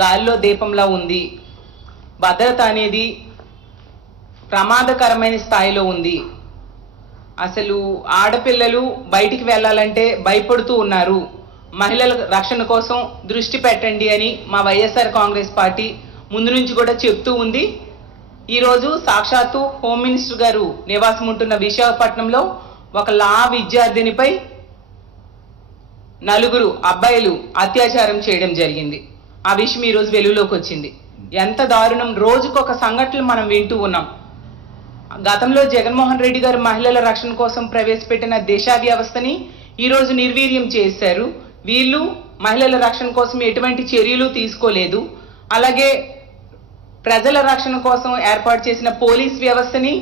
గాలిలో దీపంలా ఉంది. భద్రత అనేది ప్రమాదకరమైన స్థాయిలో ఉంది. అసలు ఆడపిల్లలు బయటికి వెళ్ళాలంటే భయపడుతూ ఉన్నారు. మహిళల రక్షణ కోసం దృష్టి పెట్టండి అని మా వైఎస్ఆర్ కాంగ్రెస్ పార్టీ ముందు నుంచి కూడా చెప్తూ ఉంది. ఈరోజు సాక్షాత్తు హోమ్ మినిస్టర్ గారు నివాసం ఉంటున్న విశాఖపట్నంలో ఒక లా విద్యార్థినిపై 4 అబ్బాయిలు అత్యాచారం చేయడం జరిగింది. ఆ విషయం ఈరోజు వెలుగులోకి వచ్చింది. ఎంత దారుణం! రోజుకొక సంఘటనలు మనం వింటూ ఉన్నాం. గతంలో జగన్మోహన్ రెడ్డి గారు మహిళల రక్షణ కోసం ప్రవేశపెట్టిన దిశ వ్యవస్థని ఈరోజు నిర్వీర్యం చేశారు. వీళ్ళు మహిళల రక్షణ కోసం ఎటువంటి చర్యలు తీసుకోలేదు. అలాగే ప్రజల రక్షణ కోసం ఏర్పాటు చేసిన పోలీస్ వ్యవస్థని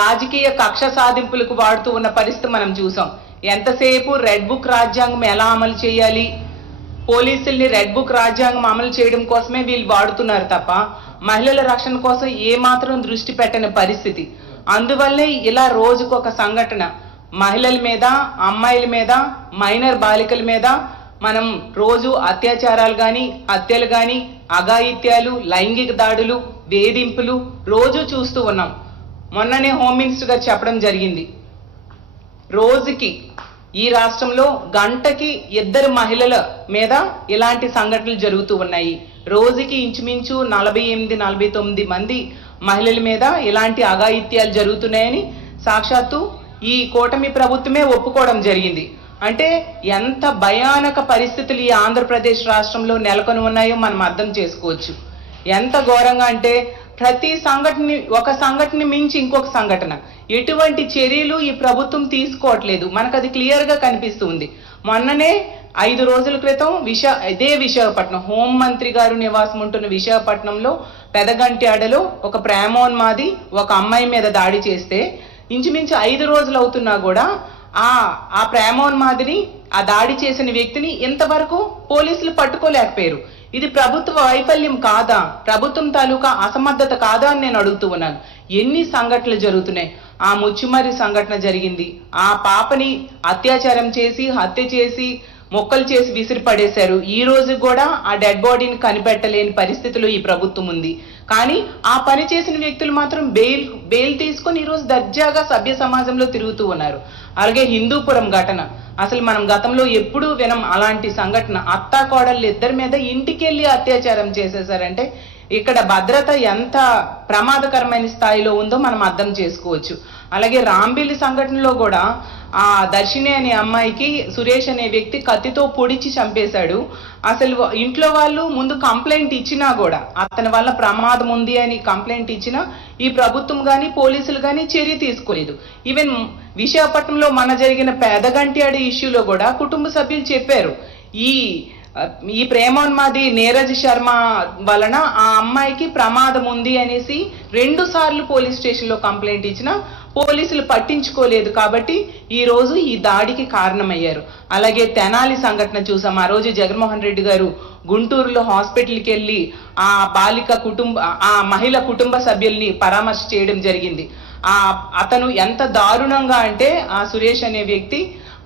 రాజకీయ కక్ష సాధింపులకు వాడుతూ ఉన్న పరిస్థితి మనం చూసాం. ఎంతసేపు రెడ్ బుక్ రాజ్యాంగం ఎలా అమలు చేయాలి, పోలీసుల్ని రెడ్ బుక్ రాజ్యాంగం అమలు చేయడం కోసమే వీళ్ళు వాడుతున్నారు తప్ప మహిళల రక్షణ కోసం ఏమాత్రం దృష్టి పెట్టని పరిస్థితి. అందువల్లే ఇలా రోజుకొక సంఘటన మహిళల మీద, అమ్మాయిల మీద, మైనర్ బాలికల మీద మనం రోజు అత్యాచారాలు కానీ, హత్యలు కానీ, అఘాయిత్యాలు, లైంగిక దాడులు, వేధింపులు రోజు చూస్తూ ఉన్నాం. మొన్ననే హోమ్ మినిస్టర్ గారు చెప్పడం జరిగింది, రోజుకి ఈ రాష్ట్రంలో గంటకి 2 మహిళల మీద ఇలాంటి సంఘటనలు జరుగుతూ ఉన్నాయి. రోజుకి ఇంచుమించు 48-49 మంది మహిళల మీద ఇలాంటి అఘాయిత్యాలు జరుగుతున్నాయని సాక్షాత్తు ఈ కూటమి ప్రభుత్వమే ఒప్పుకోవడం జరిగింది. అంటే ఎంత భయానక పరిస్థితులు ఈ ఆంధ్రప్రదేశ్ రాష్ట్రంలో నెలకొని ఉన్నాయో మనం అర్థం చేసుకోవచ్చు. ఎంత ఘోరంగా అంటే ప్రతి సంఘటన, ఒక సంఘటన మించి ఇంకొక సంఘటన. ఎటువంటి చర్యలు ఈ ప్రభుత్వం తీసుకోవట్లేదు, మనకు అది క్లియర్గా కనిపిస్తుంది. మొన్ననే 5 రోజుల క్రితం ఇదే విశాఖపట్నం హోంమంత్రి గారు నివాసం ఉంటున్న విశాఖపట్నంలో పెదగంట్యాడలో ఒక ప్రేమోన్మాది ఒక అమ్మాయి మీద దాడి చేస్తే ఇంచుమించు 5 రోజులు అవుతున్నా కూడా ఆ ప్రేమోన్మాదిని, ఆ దాడి చేసిన వ్యక్తిని ఇంతవరకు పోలీసులు పట్టుకోలేకపోయారు. ఇది ప్రభుత్వ వైఫల్యం కాదా, ప్రభుత్వం తాలూకా అసమర్థత కాదా అని నేను అడుగుతూ ఉన్నాను. ఎన్ని సంఘటనలు జరుగుతున్నాయి. ఆ ముచ్చుమర్రి సంఘటన జరిగింది. ఆ పాపని అత్యాచారం చేసి, హత్య చేసి, మొక్కలు చేసి విసిరి పడేశారు. ఈ రోజు కూడా ఆ డెడ్ బాడీని కనిపెట్టలేని పరిస్థితిలో ఈ ప్రభుత్వం ఉంది. కానీ ఆ పని చేసిన వ్యక్తులు మాత్రం బెయిల్ తీసుకొని ఈరోజు దర్జాగా సభ్య సమాజంలో తిరుగుతూ ఉన్నారు. అలాగే హిందూపురం ఘటన, అసలు మనం గతంలో ఎప్పుడూ వినం అలాంటి సంఘటన. అత్తా కోడళ్ళు 2 మీద ఇంటికెళ్ళి అత్యాచారం చేసేసారంటే ఇక్కడ భద్రత ఎంత ప్రమాదకరమైన స్థాయిలో ఉందో మనం అర్థం చేసుకోవచ్చు. అలాగే రాంబిల్లి సంఘటనలో కూడా ఆ దర్శిని అనే అమ్మాయికి సురేష్ అనే వ్యక్తి కత్తితో పొడిచి చంపేశాడు. అసలు ఇంట్లో వాళ్ళు ముందు కంప్లైంట్ ఇచ్చినా కూడా, అతని వల్ల ప్రమాదం ఉంది అని కంప్లైంట్ ఇచ్చినా ఈ ప్రభుత్వం కానీ పోలీసులు కానీ చర్య తీసుకోలేదు. ఈవెన్ విశాఖపట్నంలో మన జరిగిన పెదగంట్యాడి ఇష్యూలో కూడా కుటుంబ సభ్యులు చెప్పారు, ఈ ప్రేమోన్మాది నీరజ్ శర్మ వలన ఆ అమ్మాయికి ప్రమాదం ఉంది అనేసి 2 సార్లు పోలీస్ స్టేషన్లో కంప్లైంట్ ఇచ్చినా పోలీసులు పట్టించుకోలేదు. కాబట్టి ఈ రోజు ఈ దాడికి కారణమయ్యారు. అలాగే తెనాలి సంఘటన చూసాం. ఆ రోజు జగన్మోహన్ రెడ్డి గారు గుంటూరులో హాస్పిటల్కి వెళ్ళి ఆ మహిళ కుటుంబ సభ్యుల్ని పరామర్శ చేయడం జరిగింది. అతను ఎంత దారుణంగా అంటే ఆ సురేష్ అనే వ్యక్తి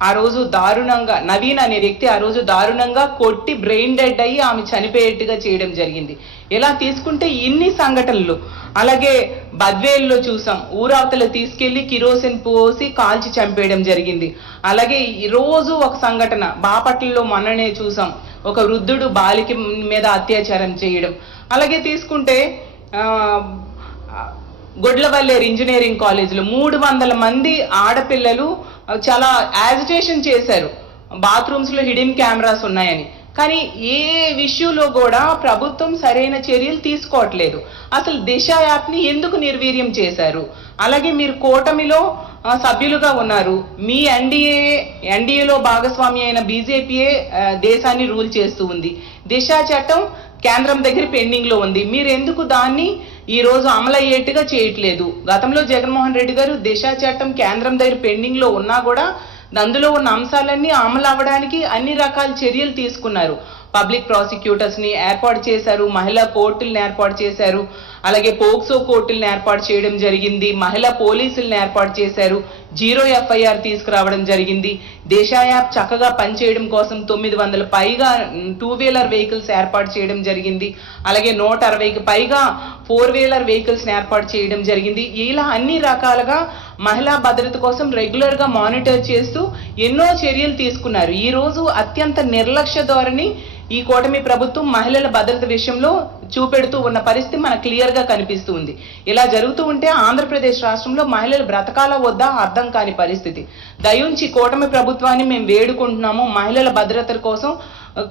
ఆ రోజు దారుణంగా, నవీన్ అనే వ్యక్తి ఆ రోజు దారుణంగా కొట్టి బ్రెయిన్ డెడ్ అయ్యి ఆమె చనిపోయేట్టుగా చేయడం జరిగింది. ఇలా తీసుకుంటే ఇన్ని సంఘటనలు. అలాగే బద్వేల్లో చూసాం, ఊరవతల తీసుకెళ్లి కిరోసిన్ పోసి కాల్చి చంపేయడం జరిగింది. అలాగే ఈ రోజు ఒక సంఘటన బాపట్లలో మొన్ననే చూసాం, ఒక వృద్ధుడు బాలిక మీద అత్యాచారం చేయడం. అలాగే తీసుకుంటే గొడ్లవల్లేరు ఇంజనీరింగ్ కాలేజీలో 300 మంది ఆడపిల్లలు చాలా యాజిటేషన్ చేశారు, బాత్రూమ్స్ లో హిడెన్ కెమెరాస్ ఉన్నాయని. కానీ ఏ విషయంలో కూడా ప్రభుత్వం సరైన చర్యలు తీసుకోవట్లేదు. అసలు దిశ యాప్ని ఎందుకు నిర్వీర్యం చేశారు? అలాగే మీరు కూటమిలో సభ్యులుగా ఉన్నారు, మీ ఎన్డీఏలో భాగస్వామి అయిన బీజేపీయే దేశాన్ని రూల్ చేస్తూ ఉంది. దిశ చట్టం కేంద్రం దగ్గర పెండింగ్ లో ఉంది. మీరు ఎందుకు దాన్ని ఈ రోజు అమలయ్యేట్టుగా చేయట్లేదు? గతంలో జగన్మోహన్ రెడ్డి గారు దిశ చట్టం కేంద్రం దగ్గర పెండింగ్ లో ఉన్నా కూడా అందులో ఉన్న అంశాలన్నీ అమలు అవ్వడానికి అన్ని రకాల చర్యలు తీసుకున్నారు. పబ్లిక్ ప్రాసిక్యూటర్స్ ని ఏర్పాటు చేశారు, మహిళా కోర్టులను ఏర్పాటు చేశారు, అలాగే పోక్సో కోర్టులను ఏర్పాటు చేయడం జరిగింది, మహిళా పోలీసులను ఏర్పాటు చేశారు. జీరో FIR తీసుకురావడం జరిగింది. దిశ యాప్ చక్కగా పనిచేయడం కోసం 900 పైగా 2-వీలర్ వెహికల్స్ ఏర్పాటు చేయడం జరిగింది. అలాగే 160కి పైగా 4-వీలర్ వెహికల్స్ ఏర్పాటు చేయడం జరిగింది. ఇలా అన్ని రకాలుగా మహిళా భద్రత కోసం రెగ్యులర్ గా మానిటర్ చేస్తూ ఎన్నో చర్యలు తీసుకున్నారు. ఈ రోజు అత్యంత నిర్లక్ష్య ధోరణి ఈ కూటమి ప్రభుత్వం మహిళల భద్రత విషయంలో చూపెడుతూ ఉన్న పరిస్థితి మనకు క్లియర్ గా కనిపిస్తూ ఉంది. ఇలా జరుగుతూ ఉంటే ఆంధ్రప్రదేశ్ రాష్ట్రంలో మహిళలు బ్రతకాల వద్దా అర్థం కాని పరిస్థితి. దయించి కూటమి ప్రభుత్వాన్ని మేము వేడుకుంటున్నాము, మహిళల భద్రత కోసం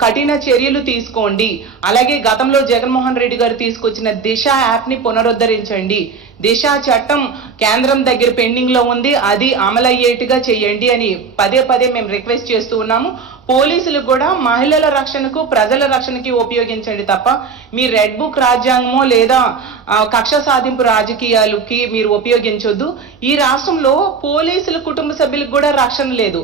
కఠిన చర్యలు తీసుకోండి. అలాగే గతంలో జగన్మోహన్ రెడ్డి గారు తీసుకొచ్చిన దిశ యాప్ ని పునరుద్ధరించండి. దిశ చట్టం కేంద్రం దగ్గర పెండింగ్ లో ఉంది, అది అమలయ్యేట్టుగా చేయండి అని పదే పదే మేము రిక్వెస్ట్ చేస్తూ ఉన్నాము. పోలీసులు కూడా మహిళల రక్షణకు ప్రజల రక్షణకి ఉపయోగించండి తప్ప మీ రెడ్ బుక్ రాజ్యాంగమో లేదా కక్ష సాధింపు రాజకీయాలకి మీరు ఉపయోగించొద్దు. ఈ రాష్ట్రంలో పోలీసుల కుటుంబ సభ్యులకు కూడా రక్షణ లేదు.